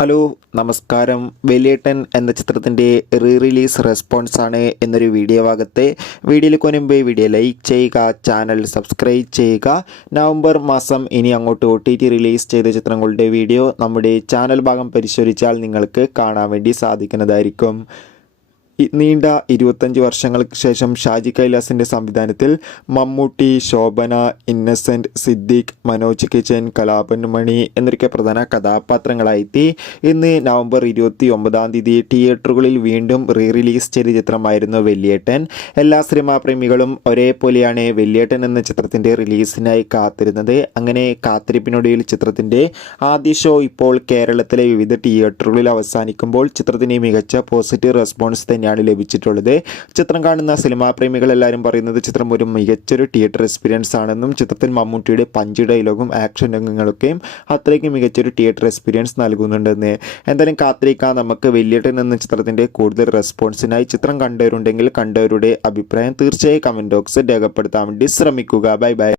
Hello നമസ്കാരം. വേലിയേട്ടൻ എന്ന ചിത്രത്തിൻ്റെ റിലീസ് റെസ്പോൺസാണ് എന്നൊരു വീഡിയോ ഭാഗത്തെ വീഡിയോയിൽ മുൻപ് വീഡിയോ ലൈക്ക് ചെയ്യുക, ചാനൽ സബ്സ്ക്രൈബ് ചെയ്യുക. നവംബർ മാസം ഇനി അങ്ങോട്ട് OTT റിലീസ് ചെയ്ത ചിത്രങ്ങളുടെ വീഡിയോ നമ്മുടെ ചാനൽ ഭാഗം പരിശോധിച്ചാൽ നിങ്ങൾക്ക് കാണാൻ വേണ്ടി സാധിക്കുന്നതായിരിക്കും. നീണ്ട 25 വർഷങ്ങൾക്ക് ശേഷം ഷാജി കൈലാസിൻ്റെ സംവിധാനത്തിൽ മമ്മൂട്ടി, ശോഭന, ഇന്നസെൻറ്റ്, സിദ്ദീഖ്, മനോജ് കിച്ചൻ, കലാപൻ മണി എന്നൊക്കെ പ്രധാന കഥാപാത്രങ്ങളായെത്തി ഇന്ന് നവംബർ 29 തിയേറ്ററുകളിൽ വീണ്ടും റിലീസ് ചെയ്ത ചിത്രമായിരുന്നു വേലിയേട്ടൻ. എല്ലാ സിനിമാ പ്രേമികളും ഒരേപോലെയാണ് വേലിയേട്ടൻ എന്ന ചിത്രത്തിൻ്റെ റിലീസിനായി കാത്തിരുന്നത്. അങ്ങനെ കാത്തിരിപ്പിനൊടുവിൽ ചിത്രത്തിൻ്റെ ആദ്യ ഷോ ഇപ്പോൾ കേരളത്തിലെ വിവിധ തിയേറ്ററുകളിൽ അവസാനിക്കുമ്പോൾ ചിത്രത്തിന് മികച്ച പോസിറ്റീവ് റെസ്പോൺസ് തന്നെയാണ് ലഭിച്ചിട്ടുള്ളത്. ചിത്രം കാണുന്ന സിനിമാ പ്രേമികൾ എല്ലാവരും പറയുന്നത് ചിത്രം ഒരു മികച്ചൊരു തിയേറ്റർ എക്സ്പീരിയൻസ് ആണെന്നും ചിത്രത്തിൽ മമ്മൂട്ടിയുടെ പഞ്ച് ഡയലോഗും ആക്ഷൻ രംഗങ്ങളൊക്കെയും അത്രയ്ക്ക് മികച്ചൊരു തിയേറ്റർ എക്സ്പീരിയൻസ് നൽകുന്നുണ്ടെന്ന്. എന്തായാലും കാത്തിരിക്കാം നമുക്ക് വേലിയേട്ടൻ എന്ന ചിത്രത്തിൻ്റെ കൂടുതൽ റെസ്പോൺസിനായി. ചിത്രം കണ്ടവരുണ്ടെങ്കിൽ കണ്ടവരുടെ അഭിപ്രായം തീർച്ചയായും കമൻറ്റ് ബോക്സിൽ രേഖപ്പെടുത്താൻ വേണ്ടി ശ്രമിക്കുക. Bye bye.